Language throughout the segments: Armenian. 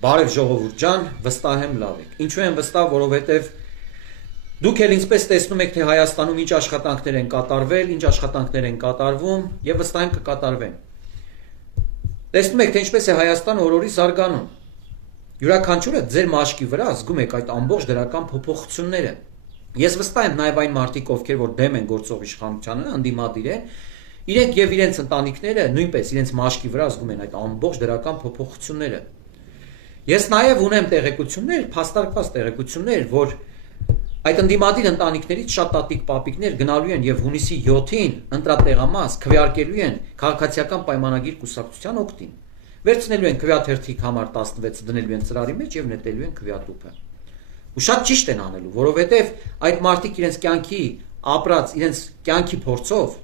Բարև ժողովուրդ ջան, վստահ եմ լավ եք։ Ինչու եմ վստահ, որովհետև դուք էլ ինձպես տեսնում եք, թե Հայաստանում ինչ աշխատանքներ են կատարվել, ինչ աշխատանքներ են կատարվում եւ վստահ եմ կկատարվեն։ Տեսնում եք, թե ինչպես է Հայաստանը օր-օրի զարգանում։ Յուրաքանչյուրը ձեր մաշկի վրա զգում եք այդ ամբողջ դրական փոփոխությունները։ Ես վստահ եմ նաև այն մարդիկ, ովքեր որ դեմ են գործող իշխանությանը, ընդդիմադիր են, իրենք եւ իրենց ընտանիքները նույնպես իրենց մաշկի վրա զգում են այդ ամբողջ դրական փոփոխությունները։ Ես նաև ունեմ տեղեկություններ, փաստարկված տեղեկություններ, որ այդ ընդդիմադիր ընտանիքներից շատ տատիկ պապիկներ գնալու են եւ հունիսի 7-ին ընտրատեղամաս քվեարկելու են քաղաքացիական պայմանագիր կուսակցության օգտին։ Վերցնելու են քվեաթերթիկ համար 16 դնելու են ծրարի մեջ եւ նետելու են քվեատուփը։ Ու շատ ճիշտ են անելու, որովհետեւ այդ մարդիկ իրենց կյանքի ապրած, իրենց կյանքի փորձով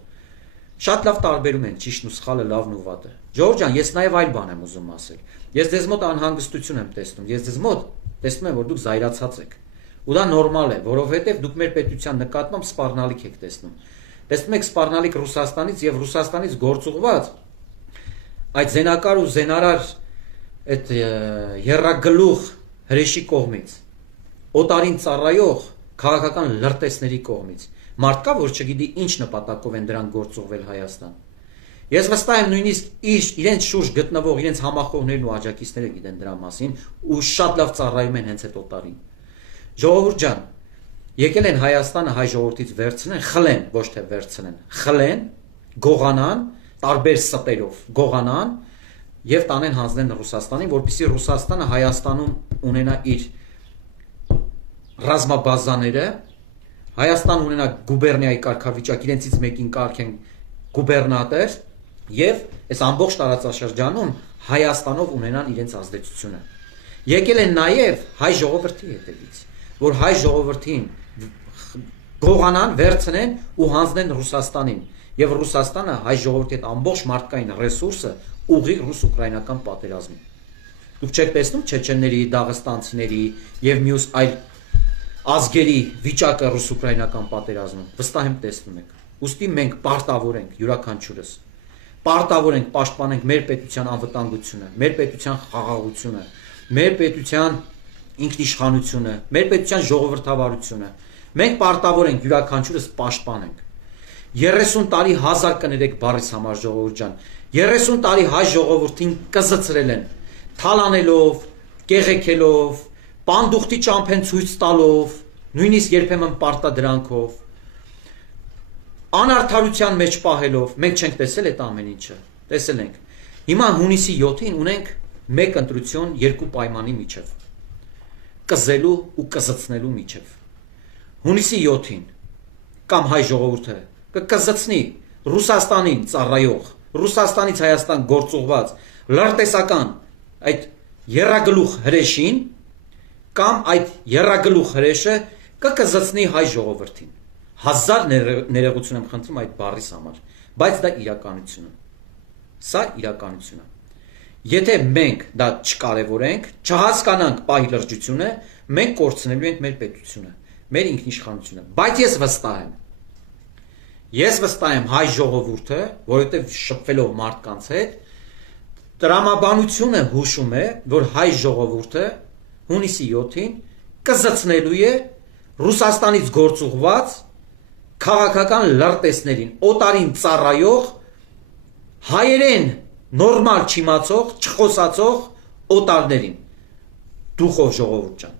շատ լավ տարբերում են ճիշտն ու սխալը, լավն ու վատը։ Ժողովուրդ ջան, ես նաև այլ բան եմ ուզում ասել։ Ես ձեզ մոտ անհանգստություն եմ տեսնում։ Ես ձեզ մոտ տեսնում եմ, որ դուք զայրացած եք։ Ու դա նորմալ է, որովհետև դուք մեր պետության նկատմամբ սպառնալիք եք տեսնում։ Տեսնում եք սպառնալիք Ռուսաստանից եւ Ռուսաստանից գործուղված այդ զենակար ու զենարար այդ երրագլուխ հրեշի կողմից, օտարին ծառայող քաղաքական լրտեսների կողմից։ Մարդ կա, որ չգիտի ինչ նպատակով են դրան գործուղվել Հայաստան։ Ես վստահ եմ նույնիսկ իրենց շուրջ գտնվող իրենց համախոհներն ու աջակիցները գիտեն դրա մասին ու շատ լավ ծառայում են հենց այդ օտարին։ Ժողովուրդ ջան, եկել են Հայաստանը հայ ժողովրդից վերցնեն, խլեն, ոչ թե վերցնեն, խլեն, գողանան, տարբեր ստերով գողանան եւ տանեն հանձնեն Ռուսաստանին, որպեսզի Ռուսաստանը Հայաստանում ունենա իր ռազմաբազաները, Հայաստան ունենա գուբերնիայի կարգավիճակ, իրենցից մեկին կարգեն գուբերնատոր եւ այս ամբողջ տարածաշրջանում Հայաստանով ունենան իրենց ազդեցությունը։ Եկել են նաեւ հայ ժողովրդի հետևից, որ հայ ժողովրդին գողանան, վերցնեն ու հանձնեն Ռուսաստանին եւ Ռուսաստանը հայ ժողովրդի հետ ամբողջ մարդկային ռեսուրսը ուղի ռուս-ուկրաինական պատերազմին։ Դուք չեք տեսնում չեչենների, դաղստանցիների եւ մյուս այլ ազգերի վիճակը ռուս-ուկրաինական պատերազմում, վստահ եմ տեսնում եք։ Ուստի մենք պարտավոր ենք յուրաքանչյուրս, պարտավոր ենք պաշտպանենք մեր պետության անվտանգությունը, մեր պետության խաղաղությունը, մեր պետության ինքնիշխանությունը, մեր պետության ժողովրդավարությունը։ Մենք պարտավոր ենք յուրաքանչյուրս պաշտպանենք։ 30 տարի հազար կներեք բառից համար ժողովուրդ ջան։ 30 տարի հայ ժողովրդին կզծրել են, թալանելով, կեղեքելով, պանդուխտի ճամփեն ցույց տալով, նույնիսկ երբեմն պարտադրանքով, անարդարության մեջ պահելով, մենք չենք տեսել այդ ամեն ինչը, տեսել ենք։ Հիմա հունիսի 7-ին ունենք մեկ ընտրություն երկու պայմանի միջև, կզելու ու կզծնելու միջև։ Հունիսի 7-ին կամ հայ ժողովուրդը կկզծնի Ռուսաստանին ծառայող, Ռուսաստանից Հայաստան գործուղված լրտեսական այդ երրագլուխ հրեշին կամ այդ երրագլուխ հրեշը կկզծնի հայ ժողովրդին։ Հազար ներողություն եմ խնդրում այդ բառիս համար, բայց դա իրականություն է։ Սա իրականություն է։ Եթե մենք դա չկարևորենք, չհասկանանք պահի լրջությունը, մենք կորցնելու ենք մեր պետությունը, մեր ինքնիշխանությունը։ Բայց ես վստահ եմ հայ ժողովուրդը, որովհետև շփվելով մարդկանց հետ, տրամաբանությունը հուշում է, որ հայ ժողովուրդը հունիսի 7-ին կզծնելու է Ռուսաստանից գործուղված քաղաքական լրտեսներին, օտարին ծառայող, հայերեն նորմալ չիմացող, չխոսացող օտարներին։ Դուխով ժողովուրդ ջան։